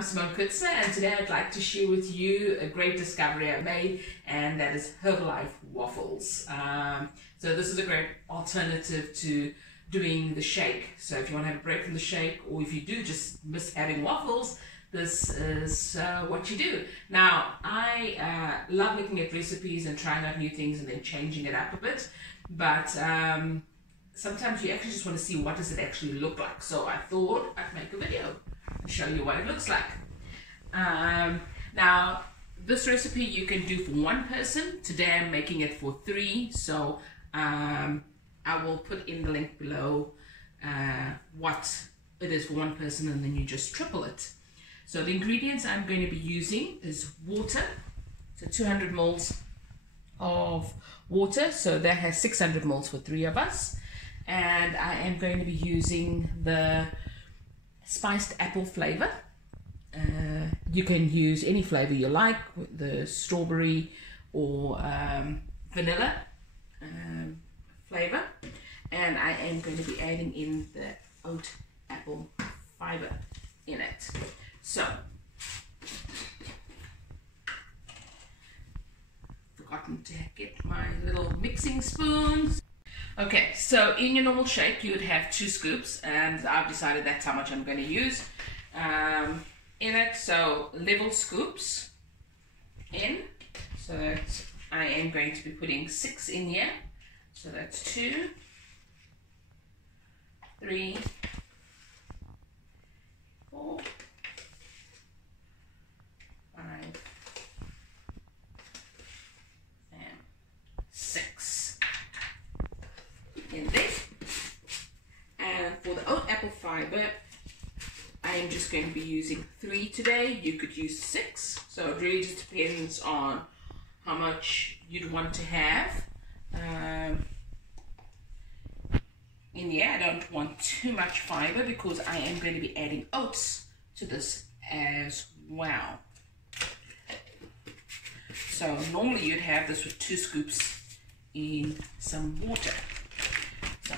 I'm Simone Kutzer, and today I'd like to share with you a great discovery I made, and that is Herbalife Waffles. So this is a great alternative to doing the shake. So if you want to have a break from the shake, or if you do just miss having waffles, this is what you do. Now, I love looking at recipes and trying out new things and then changing it up a bit, but sometimes you actually just want to see what does it actually look like. So I thought I'd make a video and show you what it looks like. Now, this recipe you can do for one person. Today I'm making it for 3, so I will put in the link below what it is for one person, and then you just triple it. So the ingredients I'm going to be using is water, so 200 ml of water, so that has 600 ml for 3 of us. And I am going to be using the spiced apple flavor. You can use any flavor you like, the strawberry or vanilla flavor. And I am going to be adding in the oat apple fiber in it. So, forgotten to get my little mixing spoons. Okay, so in your normal shake you would have 2 scoops, and I've decided that's how much I'm going to use in it. So level scoops in, so that I am going to be putting 6 in here. So that's 2, 3, 4, 5, and 6 in this. And for the oat apple fiber, I am just going to be using 3 today. You could use 6, so it really just depends on how much you'd want to have. In here, I don't want too much fiber because I am going to be adding oats to this as well. So normally you'd have this with 2 scoops in some water. So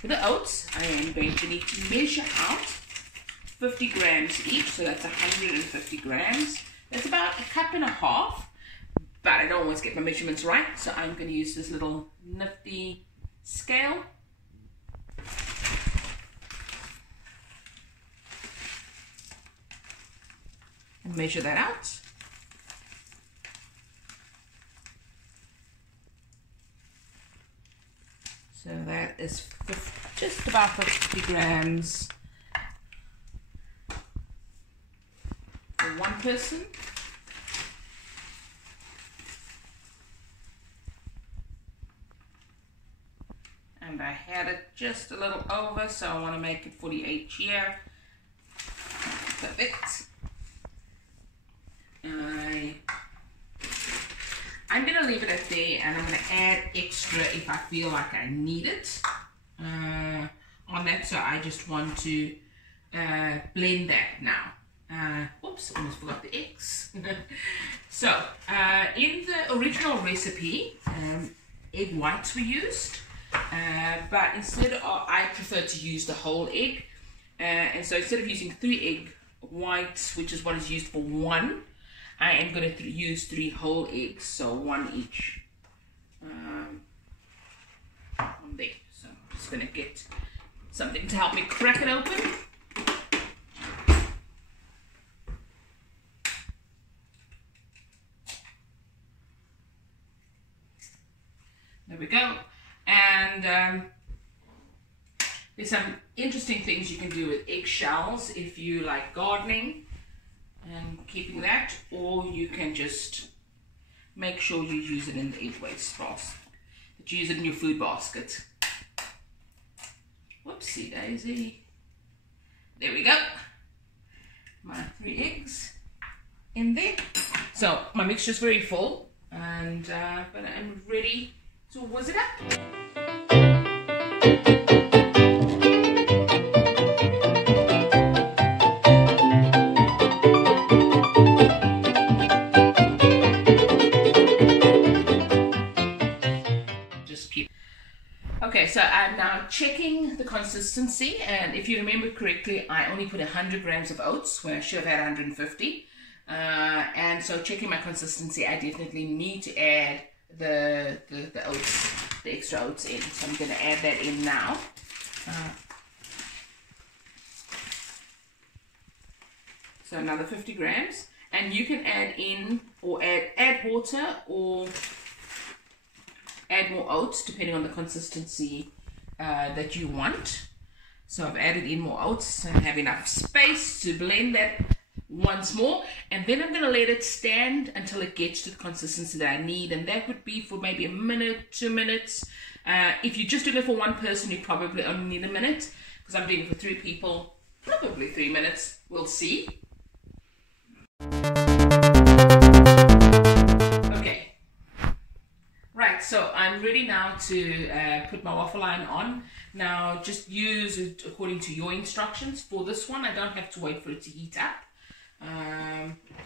for the oats, I am going to need to measure out 50 grams each, so that's 150 grams. That's about 1.5 cups, but I don't always get my measurements right, so I'm going to use this little nifty scale. And measure that out. So that is just about 50 grams for one person. And I had it just a little over, so I want to make it 48 here. Perfect. And I'm going to leave it at there, and I'm going to add extra if I feel like I need it on that. So I just want to blend that now. Oops, almost forgot the X. So in the original recipe, egg whites were used, but instead I prefer to use the whole egg. And so instead of using 3 egg whites, which is what is used for 1, I am going to use 3 whole eggs, so 1 each on there. So I'm just going to get something to help me crack it open. There we go. And there's some interesting things you can do with eggshells if you like gardening and keeping that, or you can just make sure you use it in the egg waste basket, that you use it in your food basket. Whoopsie daisy. There we go. My 3 eggs in there. So my mixture is very full, and but I'm ready to whiz it up. Okay, so I'm now checking the consistency, and if you remember correctly, I only put 100 grams of oats when I should have had 150. And so checking my consistency, I definitely need to add the oats, the extra oats in. So I'm going to add that in now. So another 50 grams, and you can add in or add water or add more oats depending on the consistency that you want. So I've added in more oats and have enough space to blend that once more, and then I'm going to let it stand until it gets to the consistency that I need, and that would be for maybe a minute, 2 minutes. If you're just doing it for one person, you probably only need a minute, because I'm doing it for 3 people, probably 3 minutes. We'll see. Okay, right, so I'm ready now to put my waffle iron on. Now just use it according to your instructions. For this one, I don't have to wait for it to heat up.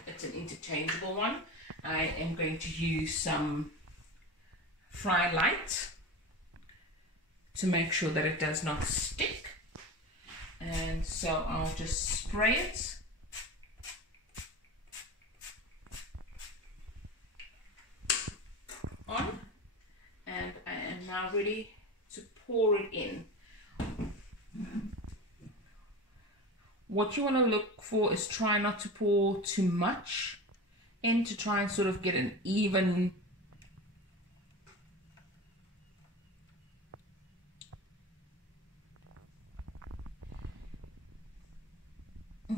It's an interchangeable one. I am going to use some Fry Light to make sure that it does not stick, and so I'll just spray it. On, and I am now ready to pour it in. What you want to look for is try not to pour too much in, to try and sort of get an even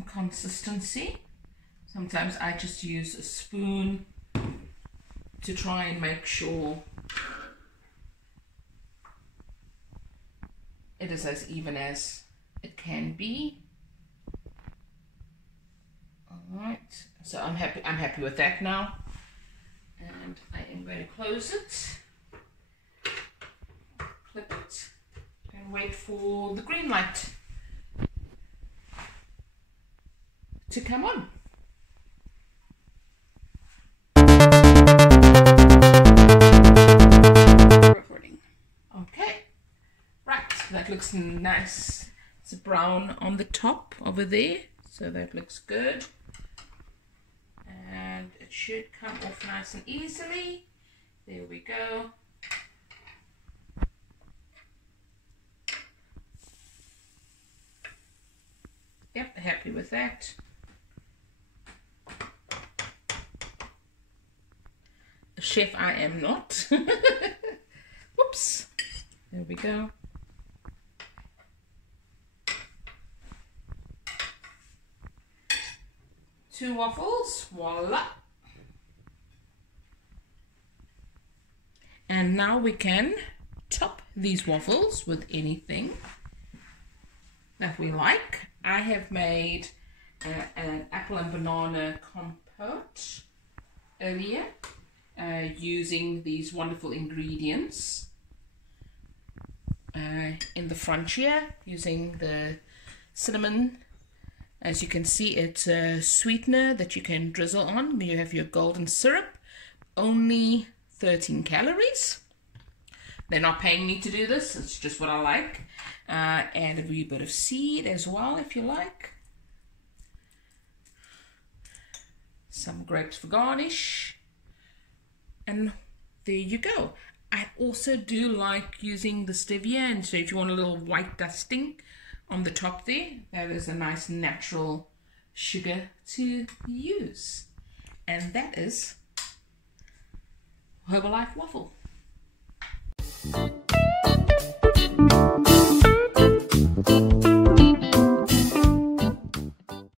consistency. Sometimes I just use a spoon to try and make sure it is as even as it can be. Alright, so I'm happy with that now, and I am going to close it, clip it, and wait for the green light to come on. Recording. Okay, right, that looks nice. It's brown on the top over there, so that looks good. And it should come off nice and easily. There we go. Yep, happy with that. A chef I am not. Whoops. There we go. Two waffles, voila. And now we can top these waffles with anything that we like. I have made an apple and banana compote earlier using these wonderful ingredients in the front here, using the cinnamon. As you can see, it's a sweetener that you can drizzle on. You have your golden syrup, only 13 calories. They're not paying me to do this, it's just what I like. And a wee bit of seed as well, if you like. Some grapes for garnish. And there you go. I also do like using the stevia, and so if you want a little white dusting on the top there, that is a nice natural sugar to use. And that is Herbalife Waffle.